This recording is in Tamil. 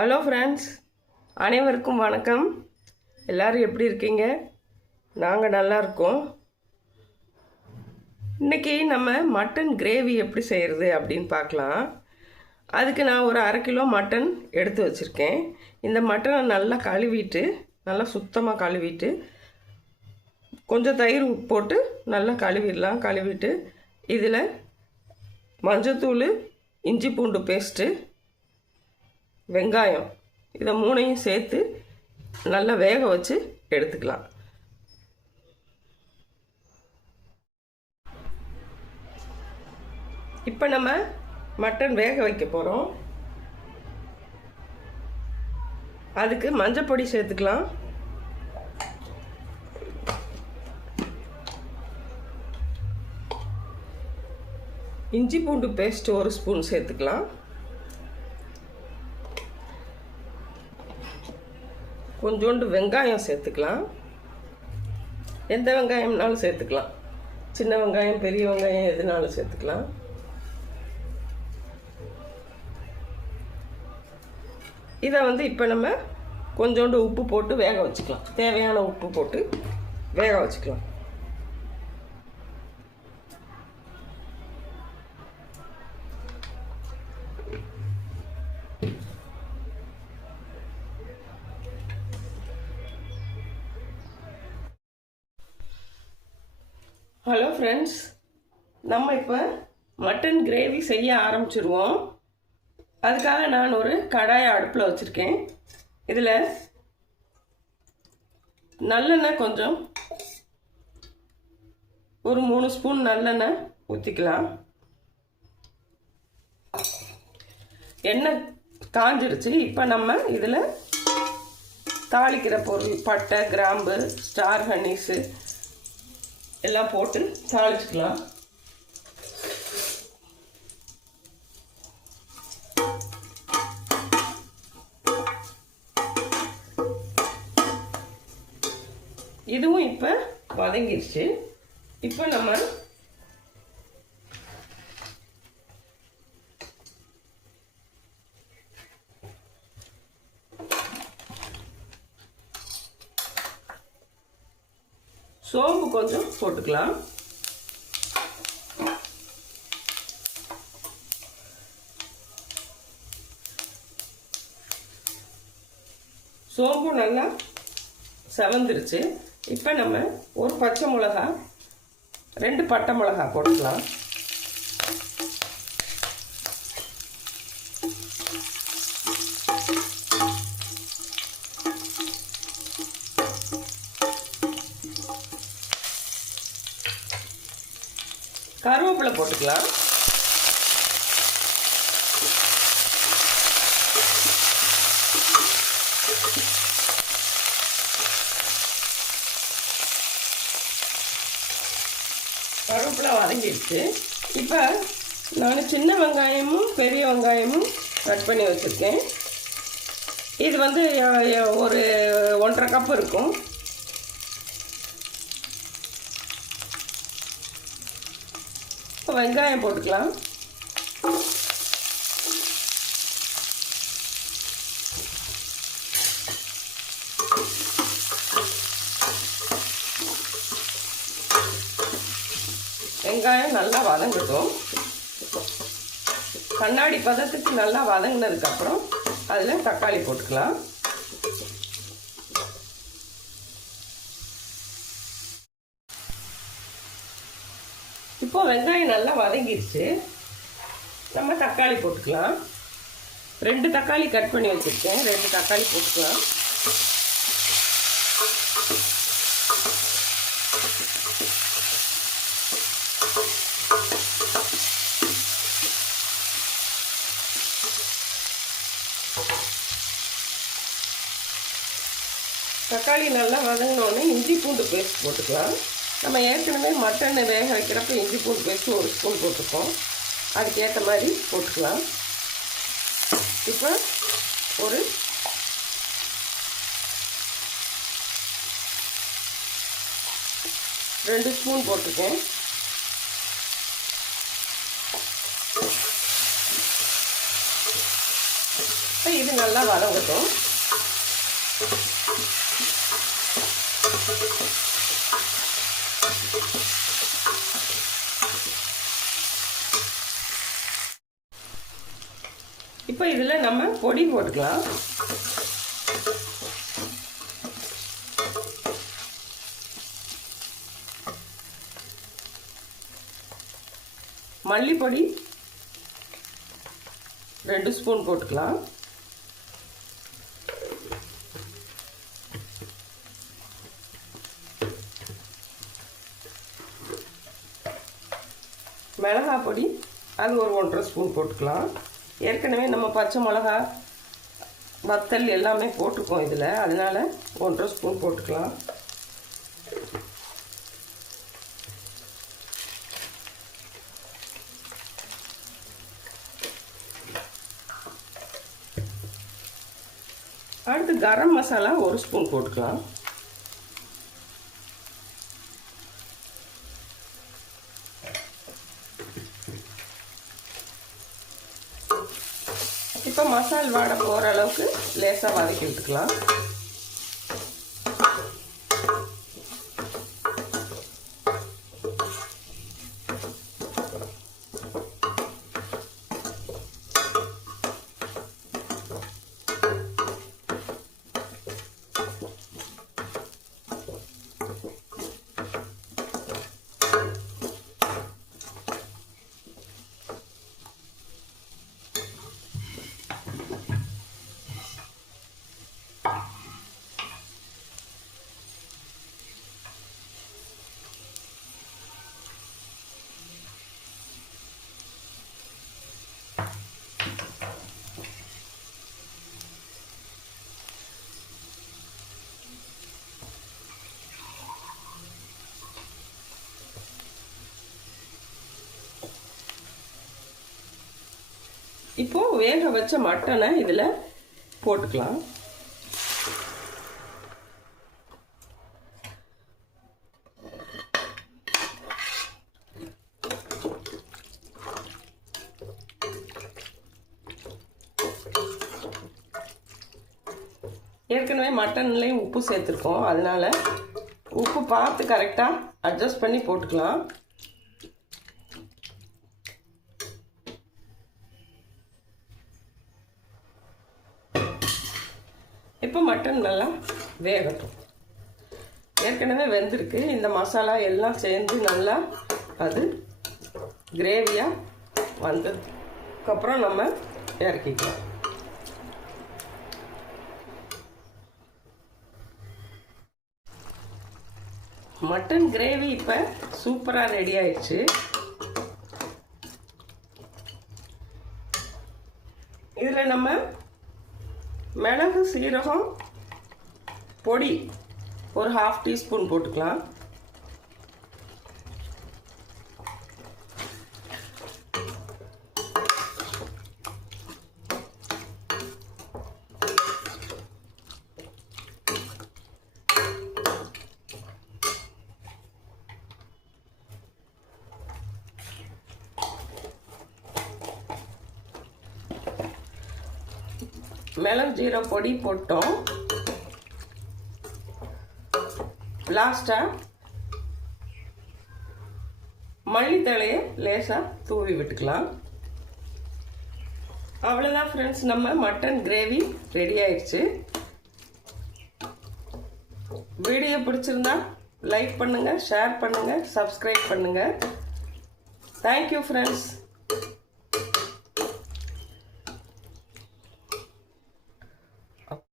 ஹலோ ஃப்ரெண்ட்ஸ், அனைவருக்கும் வணக்கம். எல்லோரும் எப்படி இருக்கீங்க? நாங்கள் நல்லா இருக்கோம். இன்றைக்கி நம்ம மட்டன் கிரேவி எப்படி செய்கிறது அப்படின்னு பார்க்கலாம். அதுக்கு நான் ஒரு 1/2 கிலோ மட்டன் எடுத்து வச்சுருக்கேன். இந்த மட்டனை நல்லா கழுவிட்டு, நல்லா சுத்தமாக கழுவிட்டு, கொஞ்சம் தயிர் உப்பு போட்டு நல்லா கழுவிடலாம். கழுவிட்டு இதில் மஞ்சத்தூள், இஞ்சி பூண்டு பேஸ்ட்டு, வெங்காயம், இதை 3ஐயும் சேர்த்து நல்லா வேக வச்சு எடுத்துக்கலாம். இப்போ நம்ம மட்டன் வேக வைக்க போகிறோம். அதுக்கு மஞ்சப்பொடி சேர்த்துக்கலாம். இஞ்சி பூண்டு பேஸ்ட் 1 ஸ்பூன் சேர்த்துக்கலாம். கொஞ்சோண்டு வெங்காயம் சேர்த்துக்கலாம். எந்த வெங்காயம்னாலும் சேர்த்துக்கலாம். சின்ன வெங்காயம், பெரிய வெங்காயம் எதுனாலும் சேர்த்துக்கலாம். இதை இப்போ நம்ம கொஞ்சோண்டு உப்பு போட்டு வேக வச்சுக்கலாம். தேவையான உப்பு போட்டு வேக வச்சுக்கலாம். ஹலோ ஃப்ரெண்ட்ஸ், நம்ம இப்போ மட்டன் கிரேவி செய்ய ஆரம்பிச்சிருவோம். அதுக்காக நான் ஒரு கடாயை அடுப்பில் வச்சுருக்கேன். இதில் நல்லெண்ணெய் கொஞ்சம் ஒரு 3 ஸ்பூன் நல்லெண்ணெய் ஊற்றிக்கலாம். எண்ணெய் காஞ்சிருச்சு. இப்போ நம்ம இதில் தாளிக்கிற பொருள் பட்டை, கிராம்பு, ஸ்டார் ஹனீஸு எல்லாம் போட்டு தாளிச்சுக்கலாம். இதுவும் இப்போ வதங்கிடுச்சு. இப்போ நம்ம சோம்பு கொஞ்சம் போட்டுக்கலாம். சோம்பு நல்லா செவந்துருச்சு. இப்போ நம்ம ஒரு பச்சை மிளகா, 2 பட்டை மிளகா போட்டுக்கலாம். கருவேப்பிலை போட்டுக்கலாம். கருவேப்பிலை வதங்கிடுச்சு. இப்போ நான் சின்ன வெங்காயமும் பெரிய வெங்காயமும் கட் பண்ணி வச்சுருக்கேன். இது ஒரு 1.5 கப் இருக்கும். வெங்காயம் போட்டுக்கலாம். வெங்காயம் நல்லா வதங்கட்டும். கண்ணாடி பதத்துக்கு நல்லா வதங்கினதுக்கப்புறம் அதில் தக்காளி போட்டுக்கலாம். இப்போ வெங்காயம் நல்லா வதங்கிடுச்சு. நம்ம தக்காளி போட்டுக்கலாம். 2 தக்காளி கட் பண்ணி வச்சுருக்கேன். 2 தக்காளி போட்டுக்கலாம். தக்காளி நல்லா வதங்கினோடனே இஞ்சி பூண்டு பேஸ்ட் போட்டுக்கலாம். நம்ம ஏற்கனவே மட்டன் வேக வைக்கிறப்ப இஞ்சி பூண்டு பேஸ்ட்டு 1 ஸ்பூன் போட்டுருக்கோம். அதுக்கேற்ற மாதிரி போட்டுக்கலாம். இப்போ ஒரு 2 ஸ்பூன் போட்டுருக்கேன். இப்போ இது நல்லா வதங்கட்டும். இப்போ இதில் நம்ம பொடி போட்டுக்கலாம். மல்லிப்பொடி 2 ஸ்பூன் போட்டுக்கலாம். மிளகாய் பொடி அது ஒரு 1.5 ஸ்பூன் போட்டுக்கலாம். ஏற்கனவே நம்ம பச்சை மிளகா வத்தல் எல்லாமே போட்டுக்கோம் இதில், அதனால் 1.5 ஸ்பூன் போட்டுக்கலாம். அடுத்து கரம் மசாலா 1 ஸ்பூன் போட்டுக்கலாம். இப்போ மசால் வாடை போகிற அளவுக்கு லேசாக வதக்கி விட்டுக்கலாம். இப்போ வேக வச்ச மட்டனை இதில் போட்டுக்கலாம். ஏற்கனவே மட்டன்லேயும் உப்பு சேர்த்துருக்கோம், அதனால உப்பு பார்த்து கரெக்டாக அட்ஜஸ்ட் பண்ணி போட்டுக்கலாம். இப்போ மட்டன் நல்லா வேகட்டும். ஏற்கனவே வெந்திருக்கு. இந்த மசாலா எல்லாம் சேர்ந்து நல்லா அது கிரேவியாக வந்ததுக்கப்புறம் நம்ம இறக்கிக்கலாம். மட்டன் கிரேவி இப்போ சூப்பராக ரெடி ஆயிடுச்சு. இதில் நம்ம மிளகு சீரகம் பொடி ஒரு 1/2 டீஸ்பூன் போட்டுக்கலாம். மிளகு ஜீரக பொடி போட்டோம். லாஸ்ட்டாக மல்லித்தழையை லேசாக தூவி விட்டுக்கலாம். அவ்வளோதான் ஃப்ரெண்ட்ஸ், நம்ம மட்டன் கிரேவி ரெடி ஆயிடுச்சு. வீடியோ பிடிச்சிருந்தா லைக் பண்ணுங்கள், ஷேர் பண்ணுங்கள், சப்ஸ்கிரைப் பண்ணுங்கள். Thank you friends.